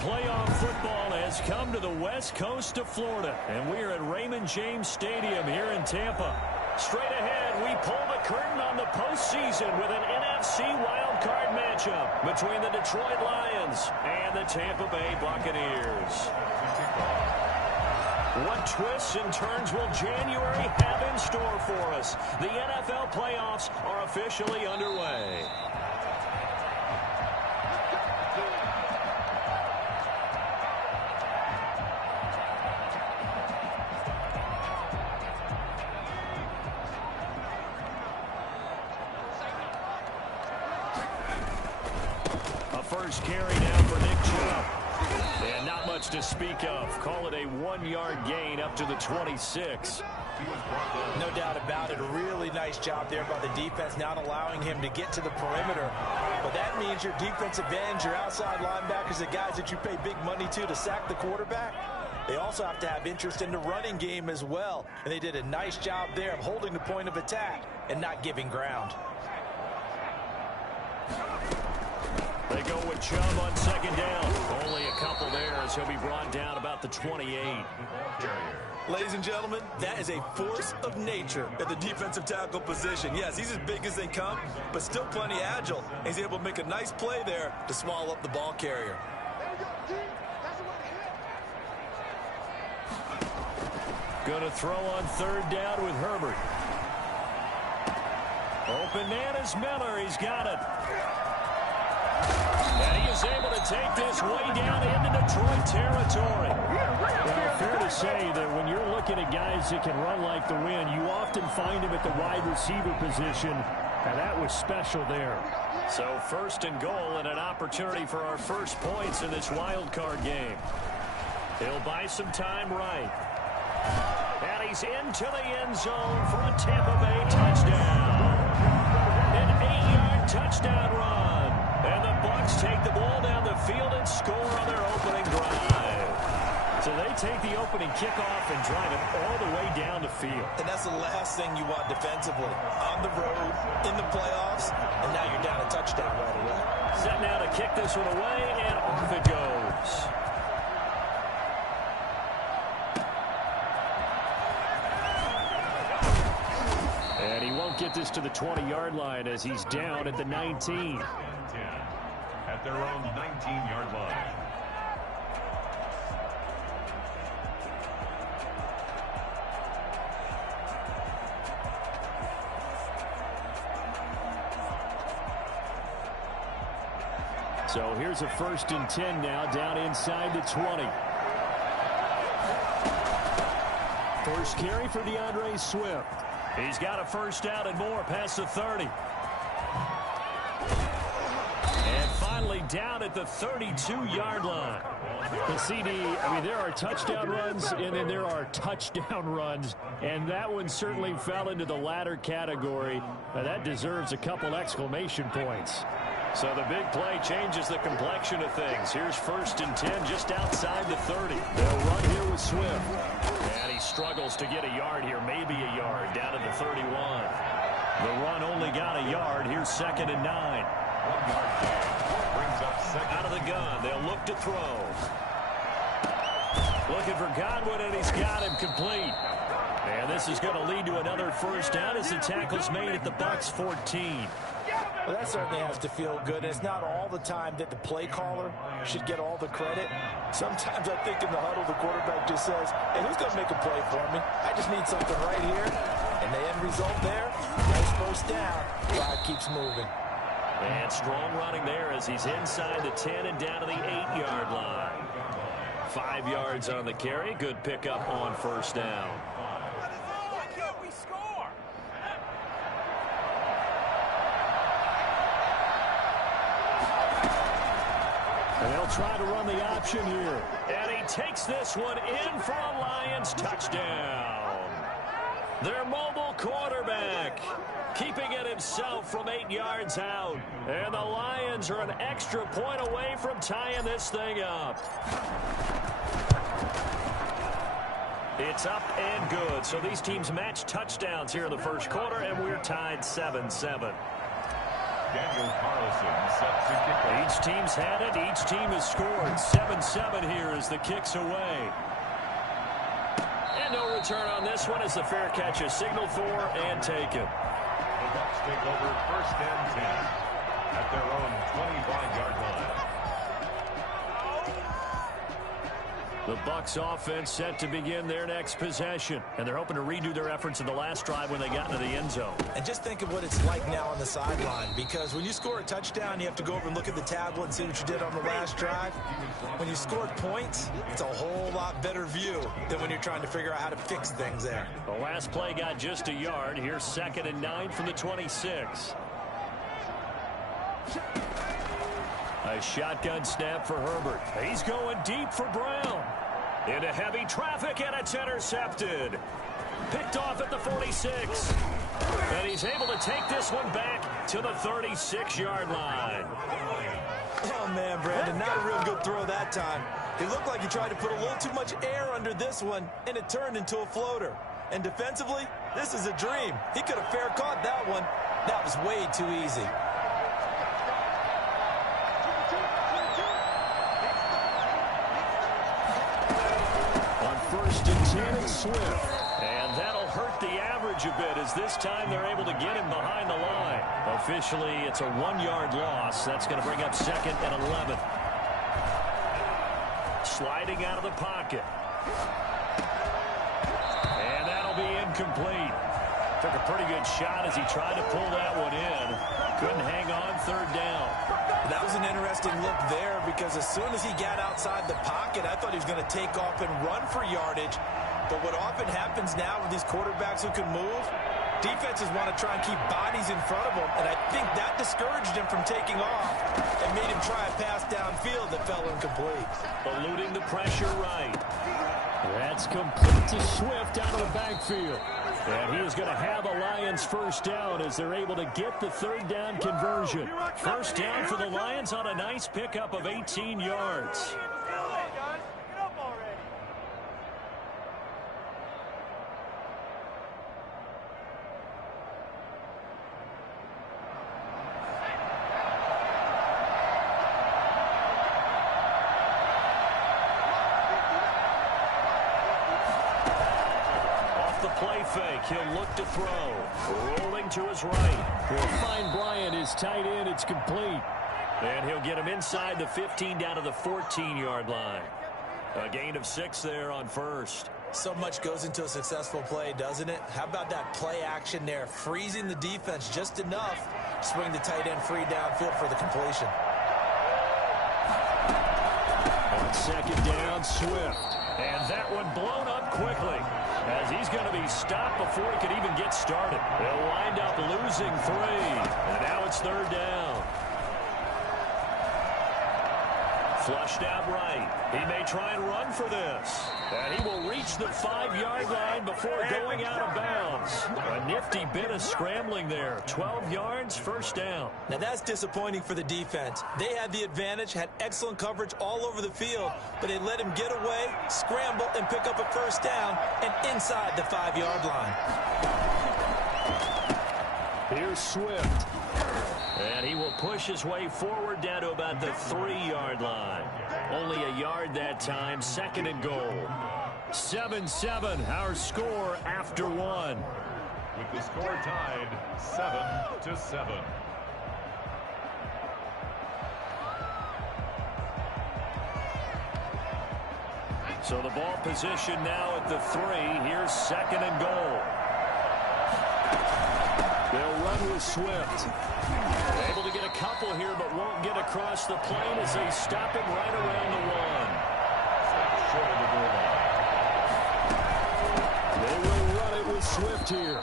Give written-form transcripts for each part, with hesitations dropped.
Playoff football has come to the west coast of Florida, and we are at Raymond James Stadium here in Tampa. Straight ahead, we pull the curtain on the postseason with an NFC wildcard matchup between the Detroit Lions and the Tampa Bay Buccaneers. What twists and turns will January have in store for us? The NFL playoffs are officially underway. First carry now for Nick Chubb. And not much to speak of. Call it a 1-yard gain up to the 26. No doubt about it. A really nice job there by the defense, not allowing him to get to the perimeter. But that means your defensive ends, your outside linebackers, the guys that you pay big money to sack the quarterback, they also have to have interest in the running game as well. And they did a nice job there of holding the point of attack and not giving ground. They go with Chubb on second down. Only a couple there as he'll be brought down about the 28. Ladies and gentlemen, that is a force of nature at the defensive tackle position. Yes, he's as big as they come, but still plenty agile. He's able to make a nice play there to swallow up the ball carrier. Going to throw on third down with Herbert. Open man is Miller. He's got it. And he is able to take this way down into Detroit territory. Well, fair to say that when you're looking at guys that can run like the wind, you often find them at the wide receiver position, and that was special there. So first and goal and an opportunity for our first points in this wild card game. He'll buy some time right. And he's into the end zone for a Tampa Bay touchdown. An 8-yard touchdown run. And the Bucs take the ball down the field and score on their opening drive. So they take the opening kickoff and drive it all the way down the field. And that's the last thing you want defensively. On the road, in the playoffs, and now you're down a touchdown right away. Set now to kick this one away, and off it goes. And he won't get this to the 20-yard line as he's down at the 19. At their own 19-yard line. So here's a 1st and 10 now, down inside the 20. First carry for DeAndre Swift. He's got a first down and more past the 30. And finally down at the 32-yard line. The CD, I mean, there are touchdown runs and then there are touchdown runs. And that one certainly fell into the latter category. That deserves a couple exclamation points. So the big play changes the complexion of things. Here's 1st and 10 just outside the 30. They'll run here with Swift. And he struggles to get a yard here, maybe a yard, down at the 31. The run only got a yard. Here's 2nd and 9. 1 yard brings up second. Out of the gun, they'll look to throw. Looking for Godwin, and he's got him complete. And this is going to lead to another first down as the tackle's made at the Bucs 14. Well, that certainly has to feel good. It's not all the time that the play caller should get all the credit. Sometimes I think in the huddle, the quarterback just says, hey, who's going to make a play for me? I just need something right here. And the end result there, nice first down. Drive keeps moving. And strong running there as he's inside the 10 and down to the 8-yard line. 5 yards on the carry. Good pickup on first down. And they'll try to run the option here. And he takes this one in for a Lions touchdown. Their mobile quarterback keeping it himself from 8 yards out. And the Lions are an extra point away from tying this thing up. It's up and good. So these teams match touchdowns here in the first quarter, and we're tied 7-7. Daniel Carlson set to kick off. Each team's had it. Each team has scored. 7-7 here as the kick's away. And no return on this one as the fair catch is signaled for and taken. The Bucs take over 1st and 10 at their own 25-yard line. The Bucs offense set to begin their next possession. And they're hoping to redo their efforts in the last drive when they got into the end zone. And just think of what it's like now on the sideline, because when you score a touchdown, you have to go over and look at the tablet and see what you did on the last drive. When you scored points, it's a whole lot better view than when you're trying to figure out how to fix things there. The last play got just a yard. Here's 2nd and 9 from the 26. A shotgun snap for Herbert. He's going deep for Brown. Into heavy traffic, and it's intercepted. Picked off at the 46. And he's able to take this one back to the 36-yard line. Oh, man, Brandon, not a real good throw that time. It looked like he tried to put a little too much air under this one, and it turned into a floater. And defensively, this is a dream. He could have fair caught that one. That was way too easy. On 1st and 10, it's Swift. And that'll hurt the average a bit as this time they're able to get him behind the line. Officially, it's a 1-yard loss. That's going to bring up 2nd and 11. Sliding out of the pocket. And that'll be incomplete. Took a pretty good shot as he tried to pull that one in. Couldn't hang on 3rd down. That was an interesting look there, because as soon as he got outside the pocket, I thought he was going to take off and run for yardage. But what often happens now with these quarterbacks who can move, defenses want to try and keep bodies in front of them, and I think that discouraged him from taking off and made him try a pass downfield that fell incomplete. Eluding the pressure right. That's complete to Swift out of the backfield. And he is going to have a Lions 1st down as they're able to get the 3rd down conversion. 1st down for the Lions on a nice pickup of 18 yards. Play fake. He'll look to throw. Rolling to his right. He'll find Bryant, his tight end. It's complete. And he'll get him inside the 15 down to the 14-yard line. A gain of 6 there on 1st. So much goes into a successful play, doesn't it? How about that play action there? Freezing the defense just enough to swing the tight end free downfield for the completion. On 2nd down, Swift. And that one blown up quickly as he's going to be stopped before he could even get started. They'll wind up losing 3. And now it's 3rd down. Flushed out right. He may try and run for this. And he will reach the 5-yard line before going out of bounds. A nifty bit of scrambling there. 12 yards, 1st down. Now that's disappointing for the defense. They had the advantage, had excellent coverage all over the field, but they let him get away, scramble, and pick up a 1st down and inside the 5-yard line. Here's Swift. And he will push his way forward down to about the 3-yard line. Only a yard that time. 2nd and goal. 7-7, our score after 1. With the score tied 7-7. So the ball position now at the 3. Here's 2nd and goal. They'll run with Swift. Able to get a couple here, but won't get across the plane as they stop him right around the 1. Short of the goal line. They will run it with Swift here.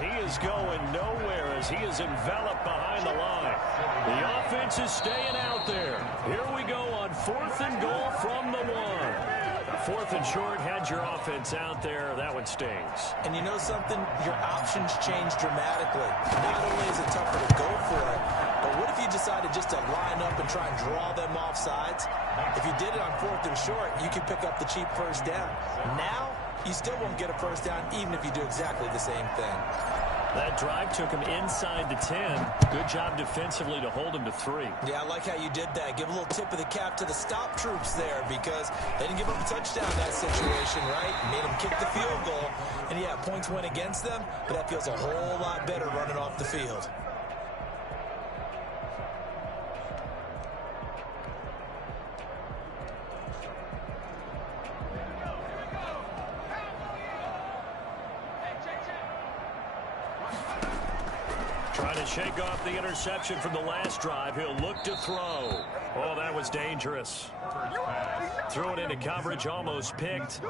He is going nowhere as he is enveloped behind the line. The offense is staying out there. Here we go on 4th and goal from the 1. 4th and short, had your offense out there. That one stings. And you know something? Your options change dramatically. Not only is it tougher to go for it, but what if you decided just to line up and try and draw them off sides? If you did it on 4th and short, you could pick up the cheap 1st down. Now, you still won't get a 1st down even if you do exactly the same thing. That drive took him inside the 10. Good job defensively to hold him to 3. Yeah, I like how you did that. Give a little tip of the cap to the stop troops there because they didn't give up a touchdown in that situation, right? Made them kick the field goal. And, yeah, points went against them, but that feels a whole lot better running off the field. Trying to shake off the interception from the last drive. He'll look to throw. Oh, that was dangerous. Threw it into coverage, almost picked,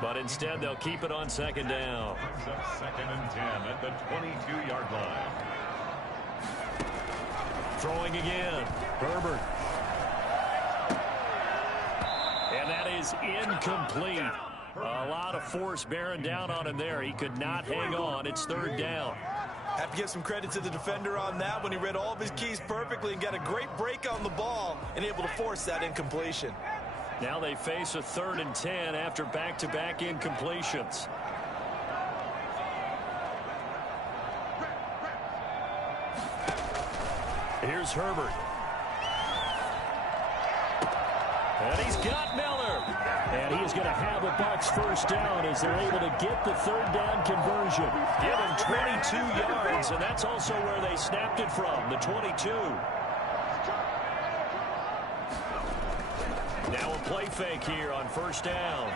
but instead they'll keep it on second down. Second and 10 at the 22-yard line. Throwing again. Herbert. And that is incomplete. A lot of force bearing down on him there. He could not hang on. It's third down. Have to give some credit to the defender on that when he read all of his keys perfectly and got a great break on the ball and able to force that incompletion. Now they face a 3rd and 10 after back-to-back incompletions. Here's Herbert. And he's got Miller. And he is going to have a Bucs first down as they're able to get the 3rd down conversion. Give him 22 yards, and that's also where they snapped it from, the 22. Now a play fake here on first down.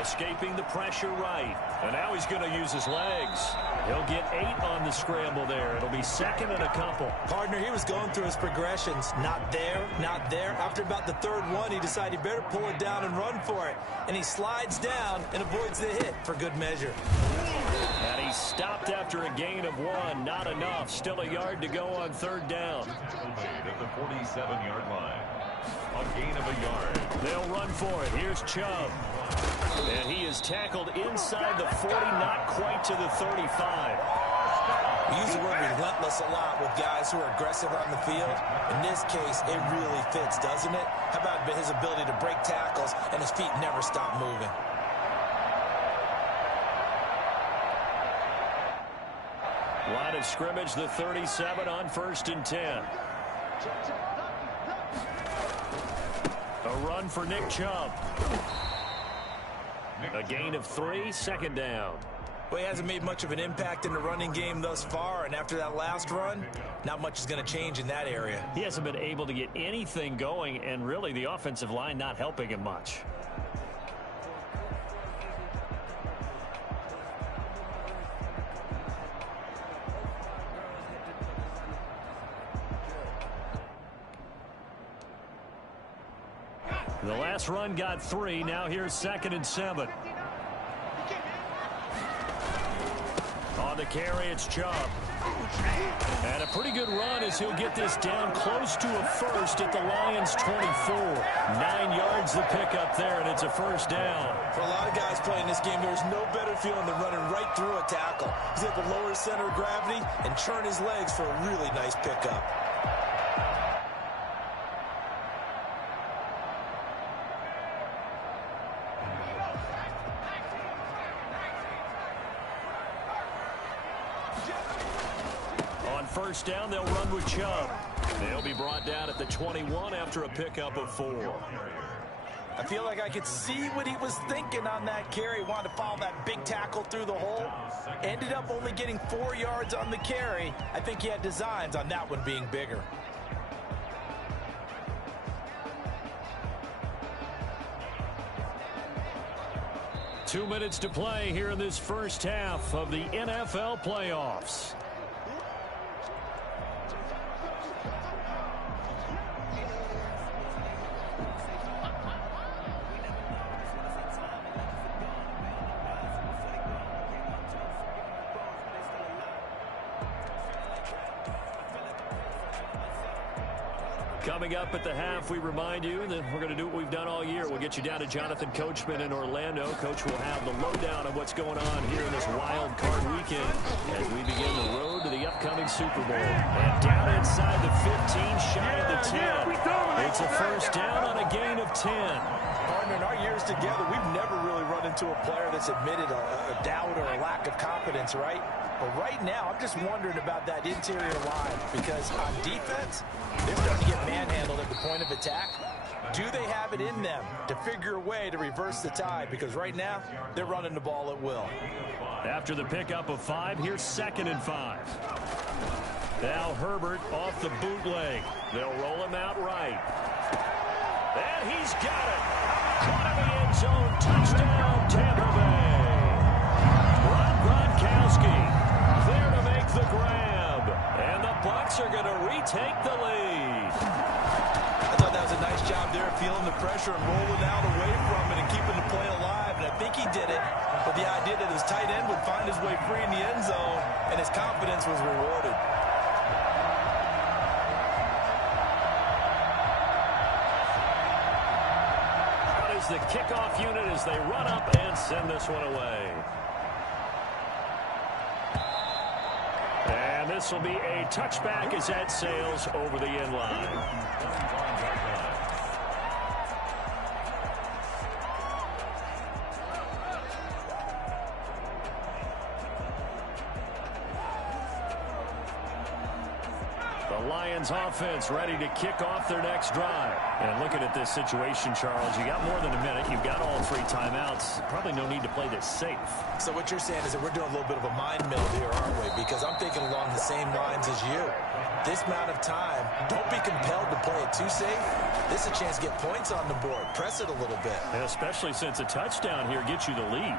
Escaping the pressure right. And now he's going to use his legs. He'll get 8 on the scramble there. It'll be second and a couple. Partner, he was going through his progressions. Not there, not there. After about the 3rd one, he decided he better pull it down and run for it. And he slides down and avoids the hit for good measure. And he stopped after a gain of 1. Not enough. Still a yard to go on 3rd down. At the 47-yard line. A gain of a yard. They'll run for it. Here's Chubb. And he is tackled inside the 40, not quite to the 35. We use the word relentless a lot with guys who are aggressive on the field. In this case, it really fits, doesn't it? How about his ability to break tackles and his feet never stop moving? Line of scrimmage, the 37 on 1st and 10. A run for Nick Chubb. A gain of 3, 2nd down. Well, he hasn't made much of an impact in the running game thus far, and after that last run, not much is going to change in that area. He hasn't been able to get anything going, and really the offensive line not helping him much. The last run got 3. Now here's 2nd and 7. On the carry, it's Chubb. And a pretty good run as he'll get this down close to a first at the Lions' 24. 9 yards the pickup there, and it's a first down. For a lot of guys playing this game, there's no better feeling than running right through a tackle. He's able to lower his center of gravity and churn his legs for a really nice pickup. First down, they'll run with Chubb. They'll be brought down at the 21 after a pickup of 4. I feel like I could see what he was thinking on that carry. Wanted to follow that big tackle through the hole. Ended up only getting 4 yards on the carry. I think he had designs on that one being bigger. Two minutes to play here in this first half of the NFL playoffs. Coming up at the half, we remind you that we're going to do what we've done all year. We'll get you down to Jonathan Coachman in Orlando. Coach will have the lowdown of what's going on here in this wild card weekend as we begin the road to the upcoming Super Bowl. And down inside the 15, shy of the 10. It's a first down on a gain of 10. Partner, in our years together, we've never really run into a player that's admitted a doubt or a lack of confidence, right? But right now, I'm just wondering about that interior line because on defense, they're starting to get manhandled at the point of attack. Do they have it in them to figure a way to reverse the tide? Because right now, they're running the ball at will. After the pickup of 5, here's 2nd and 5. Now Herbert off the bootleg. They'll roll him out right. And he's got it. Caught in the end zone. Touchdown, Tampa Bay. Rob Gronkowski there to make the grab. And the Bucs are going to retake the lead. I thought that was a nice job there, feeling the pressure and rolling out away from it and keeping the play alive. And I think he did it with the idea that his tight end would find his way free in the end zone, and his confidence was rewarded. That is the kickoff unit as they run up and send this one away. And this will be a touchback as that sails over the end line. Lions offense ready to kick off their next drive. And looking at this situation, Charles, you got more than a minute. You've got all 3 timeouts. Probably no need to play this safe. So what you're saying is that we're doing a little bit of a mind meld here, aren't we? Because I'm thinking along the same lines as you. This amount of time, don't be compelled to play it too safe. This is a chance to get points on the board. Press it a little bit. And especially since a touchdown here gets you the lead.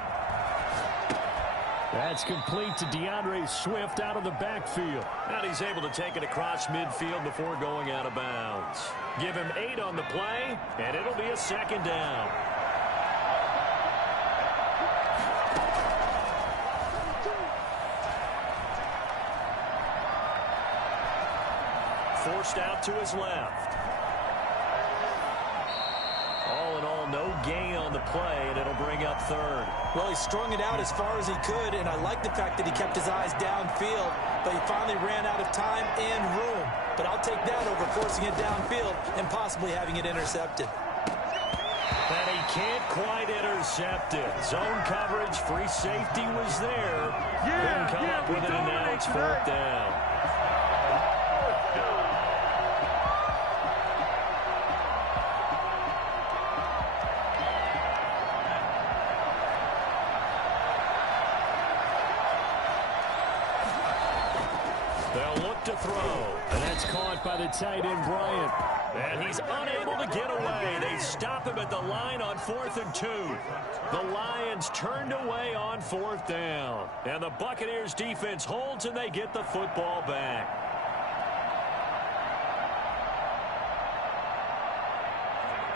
That's complete to DeAndre Swift out of the backfield. And he's able to take it across midfield before going out of bounds. Give him 8 on the play, and it'll be a 2nd down. Forced out to his left. All in all, no gain on the play, and it'll bring up 3rd. Well, he strung it out as far as he could, and I like the fact that he kept his eyes downfield, but he finally ran out of time and room. But I'll take that over forcing it downfield and possibly having it intercepted. And he can't quite intercept it. Zone coverage, free safety was there. Couldn't come up with it, and now it's 4th down. They'll look to throw, and that's caught by the tight end, Bryant. And he's unable to get away. They stop him at the line on 4th and 2. The Lions turned away on 4th down. And the Buccaneers defense holds, and they get the football back.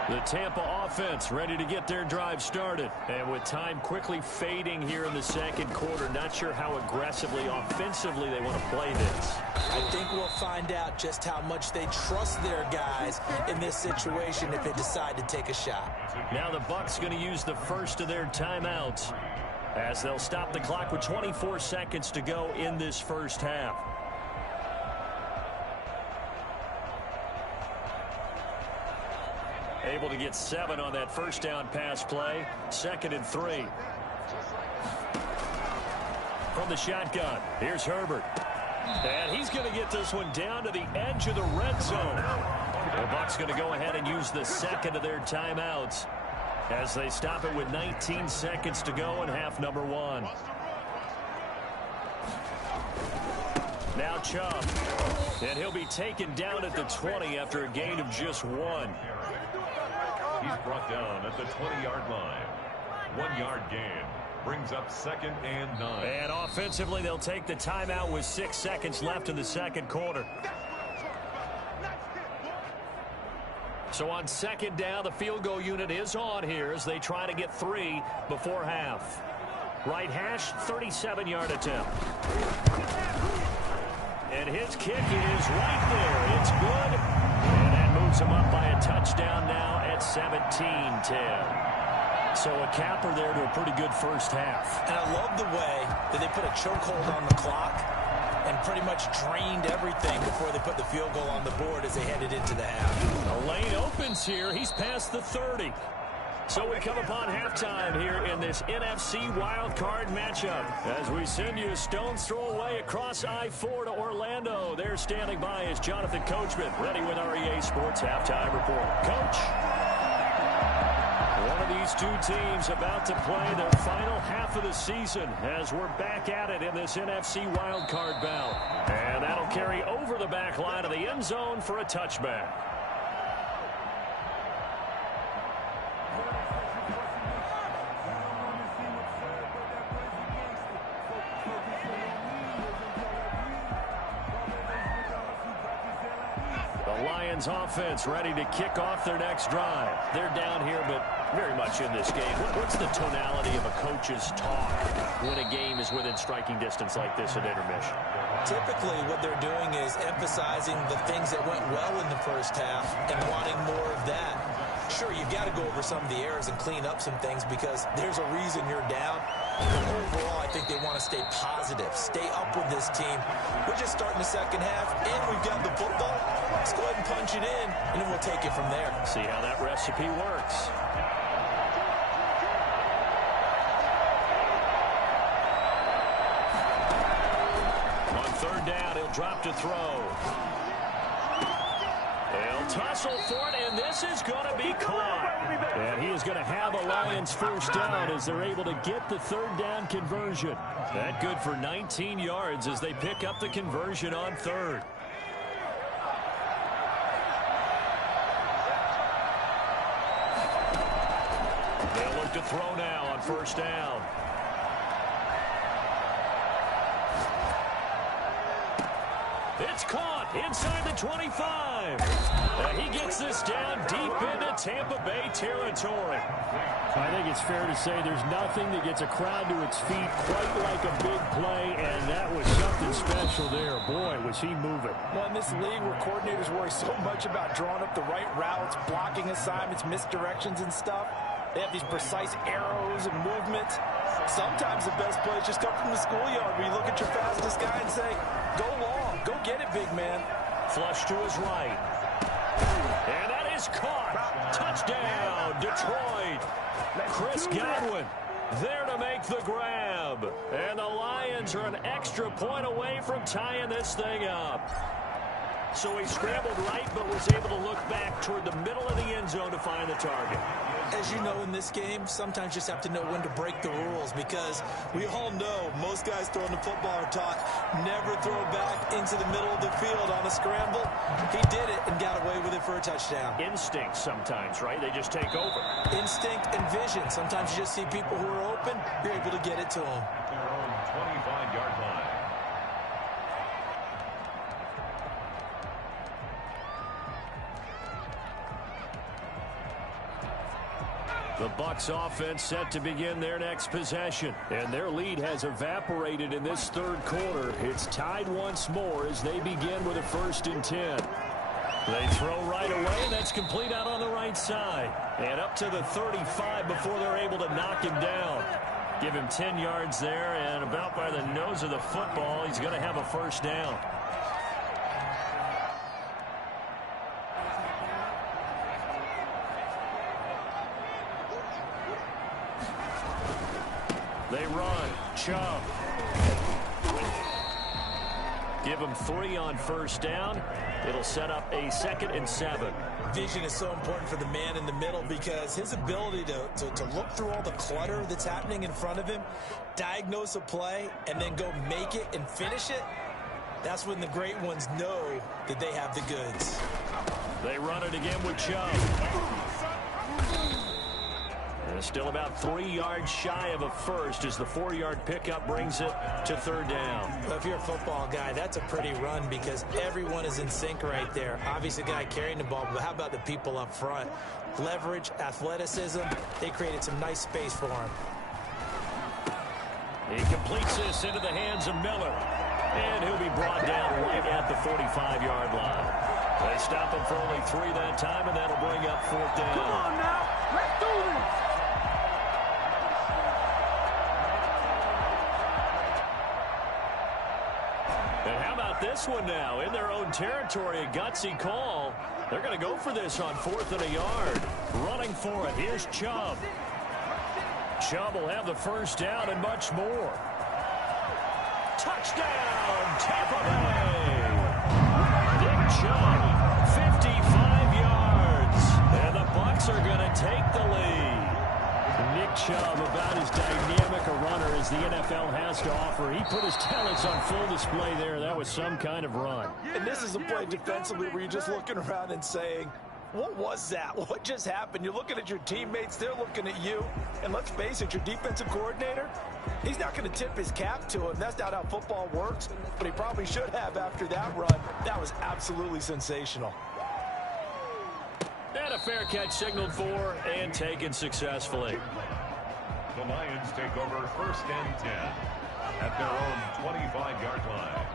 The Tampa offense ready to get their drive started. And with time quickly fading here in the 2nd quarter, not sure how aggressively, offensively they want to play this. I think we'll find out just how much they trust their guys in this situation if they decide to take a shot. Now the Bucs going to use the first of their timeouts as they'll stop the clock with 24 seconds to go in this first half. Able to get 7 on that first down pass play. 2nd and 3. From the shotgun, here's Herbert. And he's going to get this one down to the edge of the red zone. The Bucs going to go ahead and use the 2nd of their timeouts as they stop it with 19 seconds to go in half number 1. Now Chubb. And he'll be taken down at the 20 after a gain of just 1. He's brought down at the 20-yard line. 1-yard gain. Brings up 2nd and 9. And offensively, they'll take the timeout with 6 seconds left in the 2nd quarter. So on 2nd down, the field goal unit is on here as they try to get 3 before half. Right hash, 37-yard attempt. And his kick is right there. It's good. And that moves him up by a touchdown now at 17-10. So a capper there to a pretty good first half. And I love the way that they put a chokehold on the clock and pretty much drained everything before they put the field goal on the board as they headed into the half. A lane opens here. He's past the 30. So we come upon halftime here in this NFC wildcard matchup as we send you a stone's throw away across I-4 to Orlando. There standing by is Jonathan Coachman, ready with our EA Sports Halftime Report. Coach. One of these two teams about to play their final half of the season as we're back at it in this NFC wildcard bout. And that'll carry over the back line of the end zone for a touchback. Lions offense ready to kick off their next drive. They're down here, but very much in this game. What's the tonality of a coach's talk when a game is within striking distance like this at intermission? Typically, what they're doing is emphasizing the things that went well in the first half and wanting more of that. Sure, you've got to go over some of the errors and clean up some things because there's a reason you're down. But overall, I think they want to stay positive, stay up with this team. We're just starting the second half, and we've got the football. Let's go ahead and punch it in, and then we'll take it from there. See how that recipe works. On third down, he'll drop to throw. They'll tussle for it, and this is going to be caught. And he is going to have a Lions first down as they're able to get the third down conversion. That good for 19 yards as they pick up the conversion on third. They'll look to throw now on first down. It's caught inside the 25. He gets this down deep into Tampa Bay territory. I think it's fair to say there's nothing that gets a crowd to its feet quite like a big play, and that was something special there. Boy, was he moving. Well, in this league where coordinators worry so much about drawing up the right routes, blocking assignments, misdirections and stuff, they have these precise arrows and movements. Sometimes the best plays just come from the schoolyard where you look at your fastest guy and say, go long, go get it, big man. Flush to his right. And that is caught. Touchdown, Detroit. Chris Godwin there to make the grab. And the Lions are an extra point away from tying this thing up. So he scrambled right, but was able to look back toward the middle of the end zone to find the target. As you know, in this game, sometimes you just have to know when to break the rules because we all know most guys throwing the football are taught never throw back into the middle of the field on a scramble. He did it and got away with it for a touchdown. Instinct sometimes, right? They just take over. Instinct and vision. Sometimes you just see people who are open, you're able to get it to them. Their own 25-yard line. The Bucs offense set to begin their next possession. And their lead has evaporated in this third quarter. It's tied once more as they begin with a 1st and 10. They throw right away, and that's complete out on the right side. And up to the 35 before they're able to knock him down. Give him 10 yards there, and about by the nose of the football, he's going to have a first down. They run. Chubb. Give him 3 on first down. It'll set up a 2nd and 7. Vision is so important for the man in the middle because his ability to look through all the clutter that's happening in front of him, diagnose a play, and then go make it and finish it, that's when the great ones know that they have the goods. They run it again with Chubb. And still about 3 yards shy of a first as the 4-yard pickup brings it to third down. Well, if you're a football guy, that's a pretty run because everyone is in sync right there. Obviously, the guy carrying the ball, but how about the people up front? Leverage, athleticism, they created some nice space for him. He completes this into the hands of Miller. And he'll be brought down right at the 45-yard line. They stop him for only 3 that time, and that'll bring up 4th down. Come on now, let's do this. And how about this one now? In their own territory, a gutsy call. They're going to go for this on 4th and a yard. Running for it. Here's Chubb. Chubb will have the first down and much more. Touchdown, Tampa Bay. Nick Chubb, 55 yards. And the Bucs are going to take the lead. Nick Chubb, about as dynamic a runner as the NFL has to offer. He put his talents on full display there. That was some kind of run. And this is a play defensively where you're just looking around and saying, what was that? What just happened? You're looking at your teammates. They're looking at you. And let's face it, your defensive coordinator, he's not going to tip his cap to him. That's not how football works. But he probably should have after that run. That was absolutely sensational. And a fair catch signaled for and taken successfully. The Lions take over 1st and 10 at their own 25-yard line.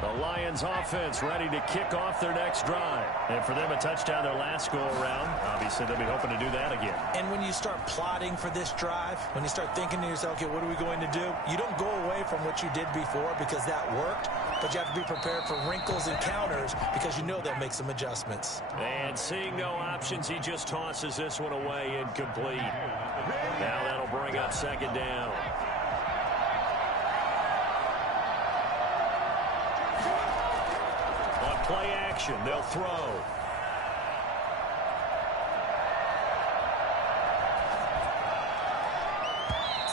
The Lions offense ready to kick off their next drive. And for them, a touchdown their last go-around. Obviously, they'll be hoping to do that again. And when you start plotting for this drive, when you start thinking to yourself, okay, what are we going to do? You don't go away from what you did before because that worked, but you have to be prepared for wrinkles and counters because you know they'll make some adjustments. And seeing no options, he just tosses this one away, incomplete. Now that'll bring up 2nd down. Play action, they'll throw.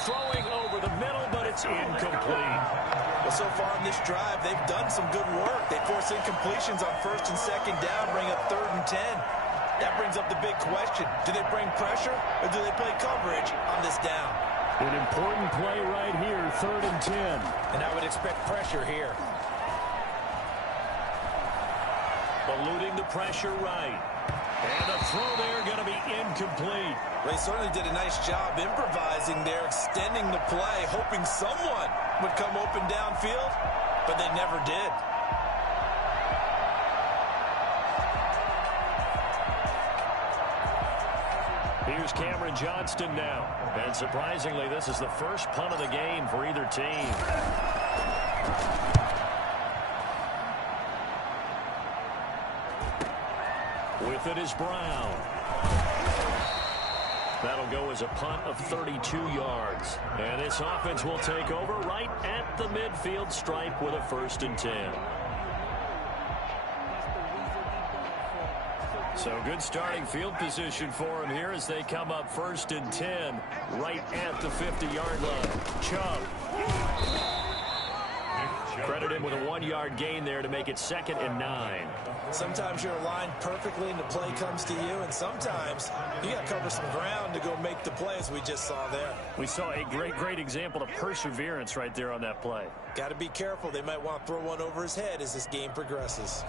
Throwing over the middle, but it's incomplete. Well, so far in this drive, they've done some good work. They force incompletions on 1st and 2nd down, bring up 3rd and 10. That brings up the big question. Do they bring pressure, or do they play coverage on this down? An important play right here, 3rd and 10. And I would expect pressure here. Eluding the pressure right. And the throw there going to be incomplete. They certainly did a nice job improvising there, extending the play, hoping someone would come open downfield, but they never did. Here's Cameron Johnston now. And surprisingly, this is the first punt of the game for either team. With it is Brown. That'll go as a punt of 32 yards. And this offense will take over right at the midfield stripe with a 1st and 10. So good starting field position for him here as they come up 1st and 10 right at the 50-yard line. Chubb. Credit him with a 1-yard gain there to make it 2nd and 9. Sometimes you're aligned perfectly and the play comes to you, and sometimes you got to cover some ground to go make the play, as we just saw there. We saw a great example of perseverance right there on that play. Got to be careful. They might want to throw one over his head as this game progresses.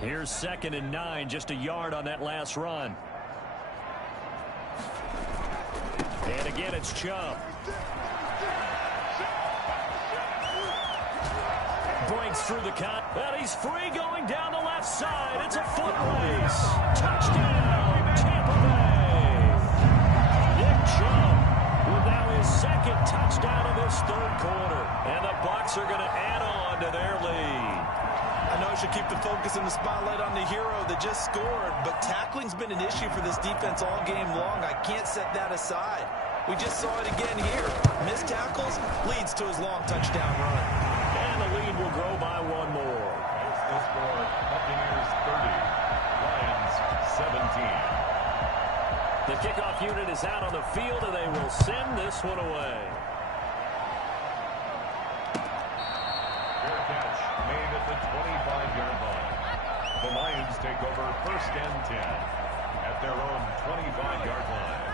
Here's 2nd and 9, just a yard on that last run. And again, it's Chubb. Breaks through the cut. And he's free going down the left side. It's a foot race. Touchdown, Tampa Bay. Nick Chubb with now his 2nd touchdown of this 3rd quarter. And the Bucs are going to add on to their lead. I know I should keep the focus and the spotlight on the hero that just scored, but tackling's been an issue for this defense all game long. I can't set that aside. We just saw it again here. Missed tackles leads to his long touchdown run. And the lead will grow by 1 more. It's the score, Buccaneers 30, Lions 17. The kickoff unit is out on the field, and they will send this one away. Fair catch made at the 25-yard line. The Lions take over 1st and 10 at their own 25-yard line.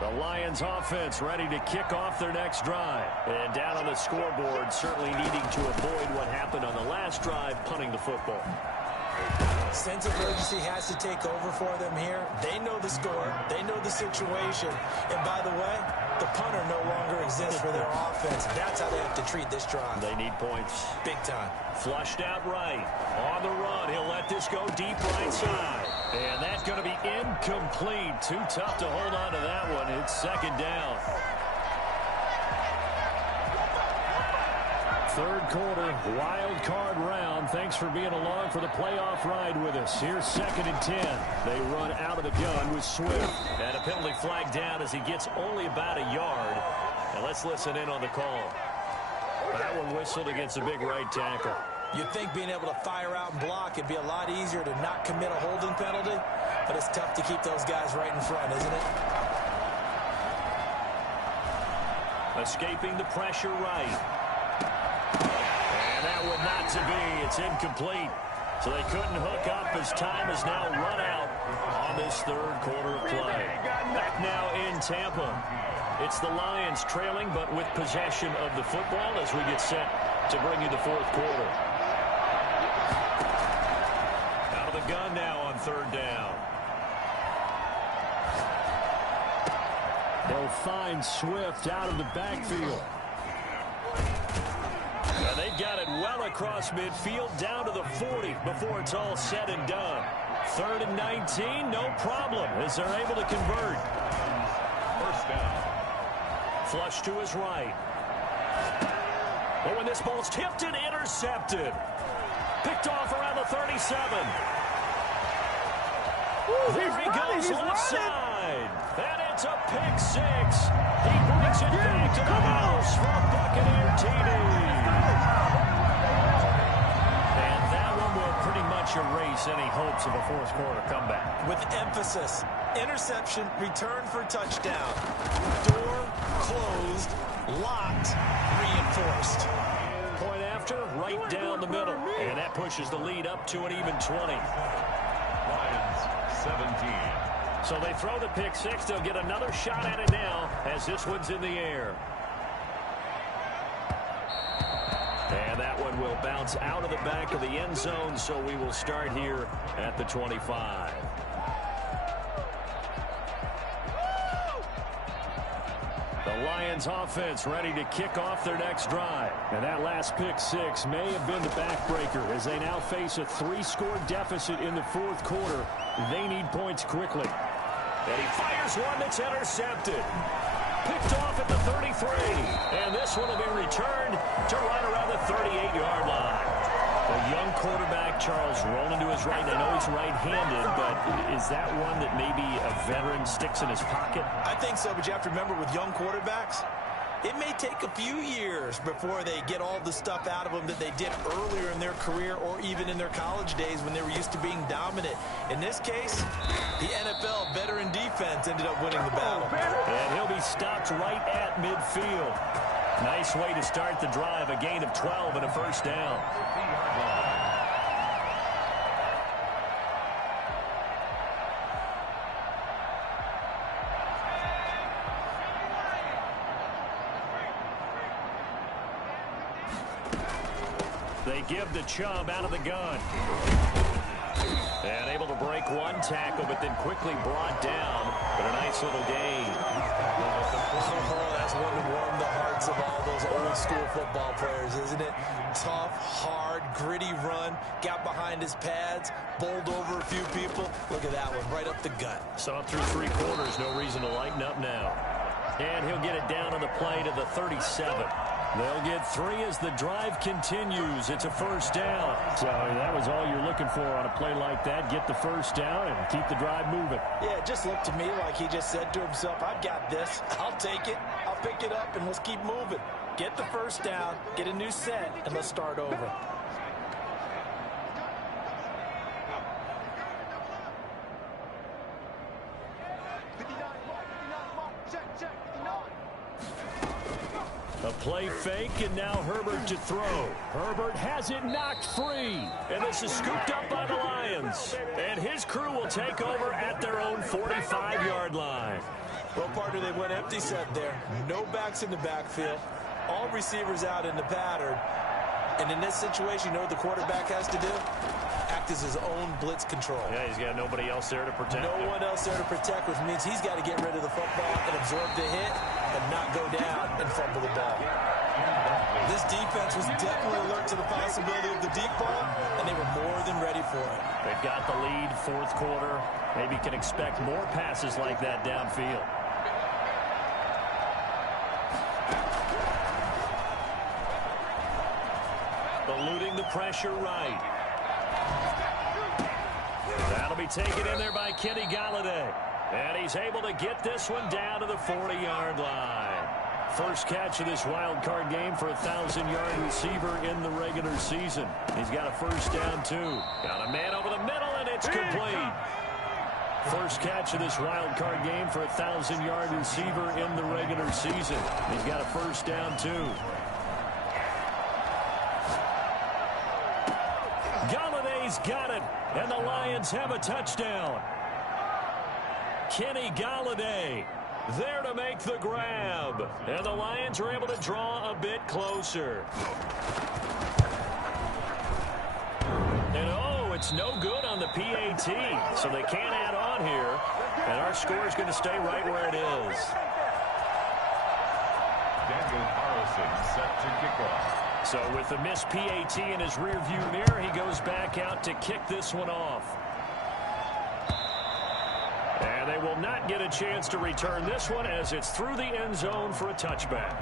The Lions offense ready to kick off their next drive. And down on the scoreboard, certainly needing to avoid what happened on the last drive, punting the football. Sense of urgency has to take over for them here. They know the score. They know the situation. And by the way, the punter no longer exists for their offense. That's how they have to treat this drive. They need points. Big time. Flushed out right. On the run. He'll let this go deep right side. And that's going to be incomplete. Too tough to hold on to that one. It's second down. Third quarter, wild card round. Thanks for being along for the playoff ride with us. Here's 2nd and 10. They run out of the gun with Swift. And a penalty flag down as he gets only about a yard. And let's listen in on the call. That one whistled against a big right tackle. You'd think being able to fire out and block, it'd be a lot easier to not commit a holding penalty. But it's tough to keep those guys right in front, isn't it? Escaping the pressure right. And that one not to be. It's incomplete. So they couldn't hook up as time has now run out on this third quarter of play. Back now in Tampa. It's the Lions trailing, but with possession of the football as we get set to bring you the fourth quarter. Out of the gun now on third down. They'll find Swift out of the backfield. And they've got it well across midfield down to the 40 before it's all said and done. 3rd and 19, no problem as they're able to convert. First down. Flush to his right. But when this ball's tipped and intercepted. Picked off around the 37. There he goes left side. And it's a pick 6. He brings it back to the house for a Buccaneer TD. And that one will pretty much erase any hopes of a fourth quarter comeback. With emphasis. Interception, return for touchdown. Door closed, locked, reinforced. Point after, right down the middle. And that pushes the lead up to an even 20. Lions 17. So they throw the pick 6. They'll get another shot at it now as this one's in the air. And that one will bounce out of the back of the end zone, so we will start here at the 25. The Lions offense ready to kick off their next drive. And that last pick 6 may have been the backbreaker as they now face a 3-score deficit in the fourth quarter. They need points quickly. And he fires one that's intercepted. Picked off at the 33. And this one will be returned to right around the 38-yard line. The young quarterback, Charles, rolling to his right. I know he's right-handed, but is that one that maybe a veteran sticks in his pocket? I think so, but you have to remember with young quarterbacks, it may take a few years before they get all the stuff out of them that they did earlier in their career or even in their college days when they were used to being dominant. In this case, the NFL veteran defense ended up winning the battle. And he'll be stopped right at midfield. Nice way to start the drive, a gain of 12 and a first down. They give the Chubb out of the gun. And able to break one tackle, but then quickly brought down. But a nice little gain. Oh, that's one to warm the hearts of all those old school football players, isn't it? Tough, hard, gritty run. Got behind his pads, bowled over a few people. Look at that one, right up the gut. Saw through 3 quarters, no reason to lighten up now. And he'll get it down on the play to the 37. They'll get 3 as the drive continues. It's a first down. So that was all you're looking for on a play like that. Get the first down and keep the drive moving. Yeah, it just looked to me like he just said to himself, I've got this. I'll take it. I'll pick it up, and let's keep moving. Get the first down, get a new set, and let's start over. A play fake, and now Herbert to throw. Herbert has it knocked free. And this is scooped up by the Lions. And his crew will take over at their own 45-yard line. Well, partner, they went empty set there. No backs in the backfield. All receivers out in the pattern. And in this situation, you know what the quarterback has to do? Act as his own blitz control. Yeah, he's got nobody else there to protect him. No one else there to protect, which means he's got to get rid of the football and absorb the hit. and not go down and fumble the ball. This defense was definitely alert to the possibility of the deep ball, and they were more than ready for it. They've got the lead, fourth quarter. Maybe can expect more passes like that downfield. Eluding the pressure right. That'll be taken in there by Kenny Golladay. And he's able to get this one down to the 40-yard line. First catch of this wild card game for a 1,000-yard receiver in the regular season. He's got a first down, too. Got a man over the middle, and it's complete. First catch of this wild card game for a 1,000-yard receiver in the regular season. He's got a first down, too. Galladay's got it, and the Lions have a touchdown. Kenny Golladay there to make the grab, and the Lions are able to draw a bit closer. And oh, it's no good on the PAT, so they can't add on here, and our score is going to stay right where it is. Daniel Carlson set to kick off. So with the missed PAT in his rearview mirror, he goes back out to kick this one off. And they will not get a chance to return this one as it's through the end zone for a touchback.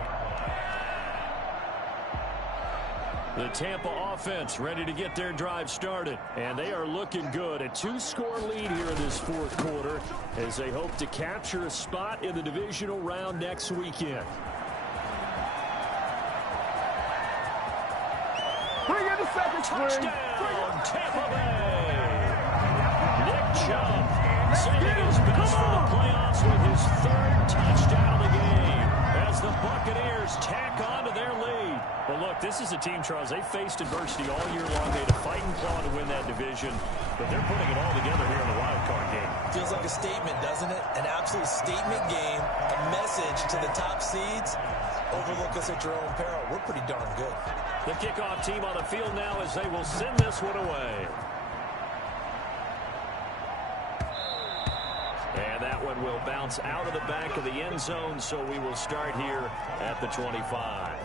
The Tampa offense ready to get their drive started. And they are looking good. A 2-score lead here in this fourth quarter as they hope to capture a spot in the divisional round next weekend. Touchdown, Tampa Bay. Nick Chubb saving his best for the playoffs with his third touchdown of the game as the Buccaneers tack on to their lead. But look, this is a team, Charles, they faced adversity all year long. They had to fight and claw to win that division, but they're putting it all together here in the wild card game. Feels like a statement, doesn't it? An absolute statement game, a message to the top seeds. Overlook us at your own peril. We're pretty darn good. The kickoff team on the field now as they will send this one away. And that one will bounce out of the back of the end zone, so we will start here at the 25.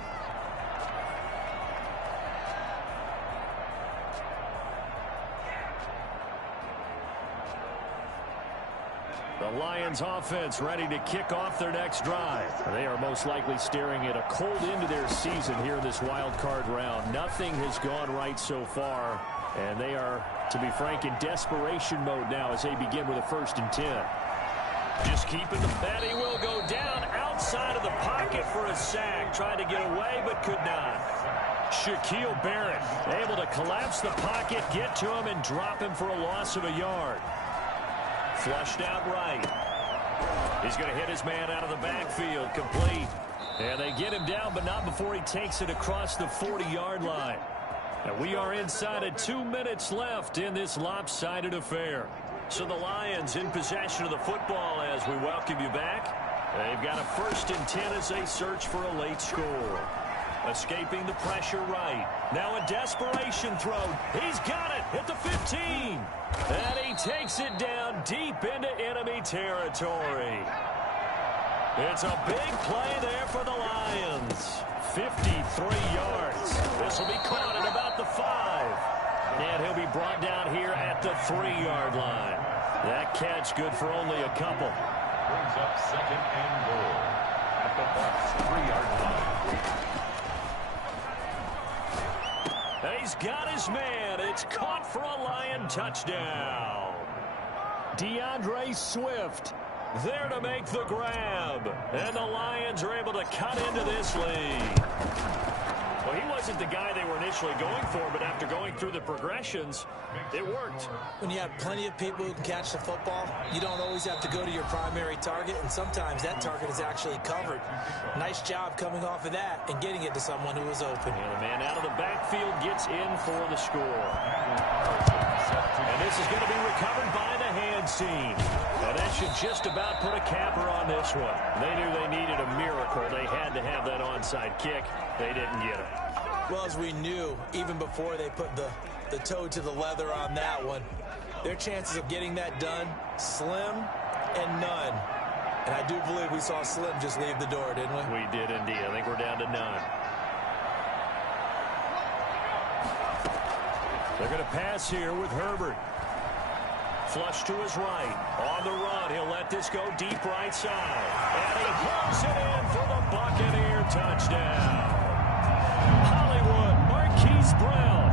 The Lions offense ready to kick off their next drive. They are most likely staring at a cold end to their season here in this wild card round. Nothing has gone right so far, and they are, to be frank, in desperation mode now as they begin with a 1st and 10. Just keeping the bet. He will go down outside of the pocket for a sack. Tried to get away, but could not. Shaquille Barrett able to collapse the pocket, get to him, and drop him for a loss of a yard. Flushed out right. He's going to hit his man out of the backfield. Complete. And they get him down, but not before he takes it across the 40-yard line. And we are inside of 2 minutes left in this lopsided affair. So the Lions in possession of the football as we welcome you back. They've got a 1st and 10 as they search for a late score. Escaping the pressure right. Now a desperation throw. He's got it at the 15. And he takes it down deep into enemy territory. It's a big play there for the Lions. 53 yards. This will be caught at about the 5. And he'll be brought down here at the 3-yard line. That catch good for only a couple. Brings up 2nd and goal at the Bucs 3-yard line. He's got his man. It's caught for a Lion touchdown. DeAndre Swift there to make the grab. And the Lions are able to cut into this lead. Well, he wasn't the guy they were initially going for, but after going through the progressions, it worked. When you have plenty of people who can catch the football, you don't always have to go to your primary target, and sometimes that target is actually covered. Nice job coming off of that and getting it to someone who was open. And the man out of the backfield gets in for the score. And this is going to be recovered by the hands team. And that should just about put a capper on this one. They knew they needed a miracle. They had to have that onside kick. They didn't get it. Well, as we knew, even before they put the toe to the leather on that one, their chances of getting that done, slim and none. And I do believe we saw Slim just leave the door, didn't we? We did indeed. I think we're down to none. They're going to pass here with Herbert. Flush to his right. On the run, he'll let this go deep right side. And he pulls it in for the Buccaneer touchdown. Hollywood, Marquise Brown,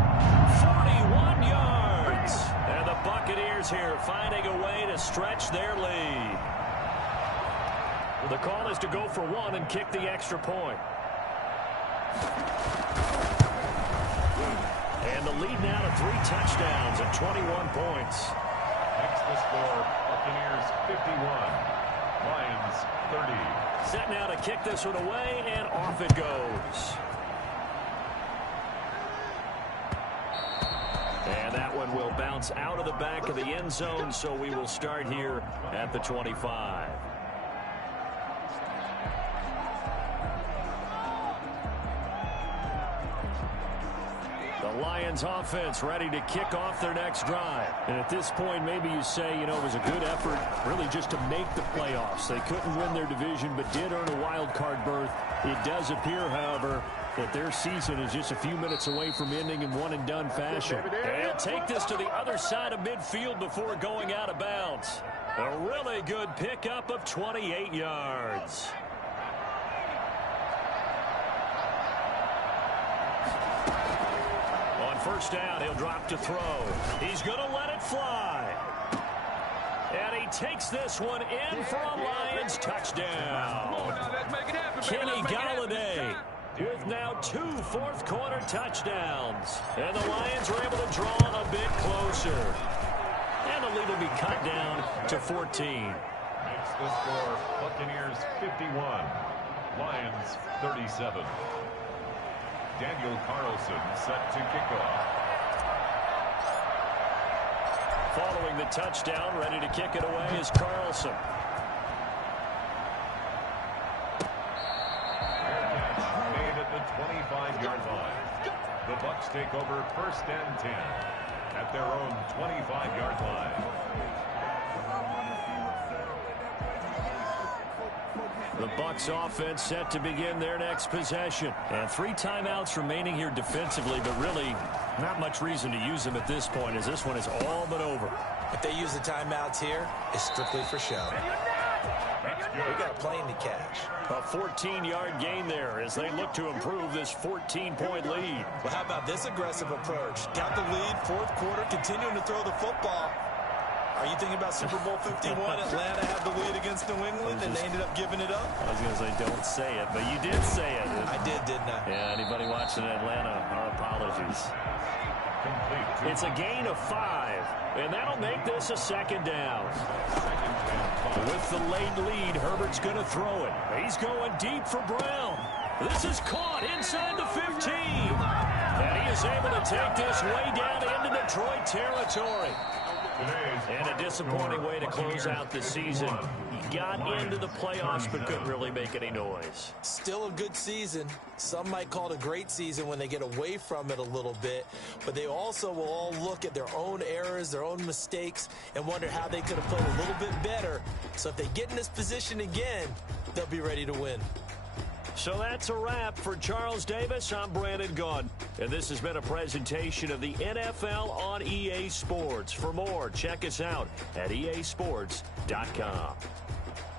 41 yards. And the Buccaneers here finding a way to stretch their lead. The call is to go for one and kick the extra point. And the lead now to 3 touchdowns and 21 points. Next the score, Buccaneers 51, Lions 30. Set now to kick this one away, and off it goes. And that one will bounce out of the back of the end zone, so we will start here at the 25. Lions offense ready to kick off their next drive. And at this point, maybe you say, you know, it was a good effort really just to make the playoffs. They couldn't win their division, but did earn a wild card berth. It does appear, however, that their season is just a few minutes away from ending in one-and-done fashion. And he'll take this to the other side of midfield before going out of bounds. A really good pickup of 28 yards. First down, he'll drop to throw. He's going to let it fly. And he takes this one in for a Lions touchdown. Kenny Golladay with now 2 fourth-quarter touchdowns. And the Lions are able to draw a bit closer. And the lead will be cut down to 14. Makes the score Buccaneers 51, Lions 37. Daniel Carlson set to kick off. Following the touchdown, ready to kick it away is Carlson. Fair catch made at the 25-yard line. The Bucs take over 1st and 10 at their own 25-yard line. The Bucs offense set to begin their next possession. And 3 timeouts remaining here defensively, but really not much reason to use them at this point, as this one is all but over. If they use the timeouts here, it's strictly for show. We got a plane to catch. A 14-yard gain there as they look to improve this 14-point lead. Well, how about this aggressive approach? Got the lead, 4th quarter, continuing to throw the football. Are you thinking about Super Bowl 51? Atlanta had the lead against New England, and they ended up giving it up? I was going to say, don't say it, but you did say it. I did, didn't I? Yeah, anybody watching Atlanta, our apologies. It's a gain of 5, and that'll make this a 2nd down. With the late lead, Herbert's going to throw it. He's going deep for Brown. This is caught inside the 15. And he is able to take this way down into Detroit territory. And a disappointing way to close out the season. He got into the playoffs but couldn't really make any noise. Still a good season. Some might call it a great season when they get away from it a little bit. But they also will all look at their own errors, their own mistakes, and wonder how they could have played a little bit better. So if they get in this position again, they'll be ready to win. So that's a wrap for Charles Davis. I'm Brandon Gaudin, and this has been a presentation of the NFL on EA Sports. For more, check us out at easports.com.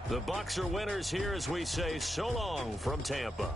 The Bucs are winners here as we say so long from Tampa.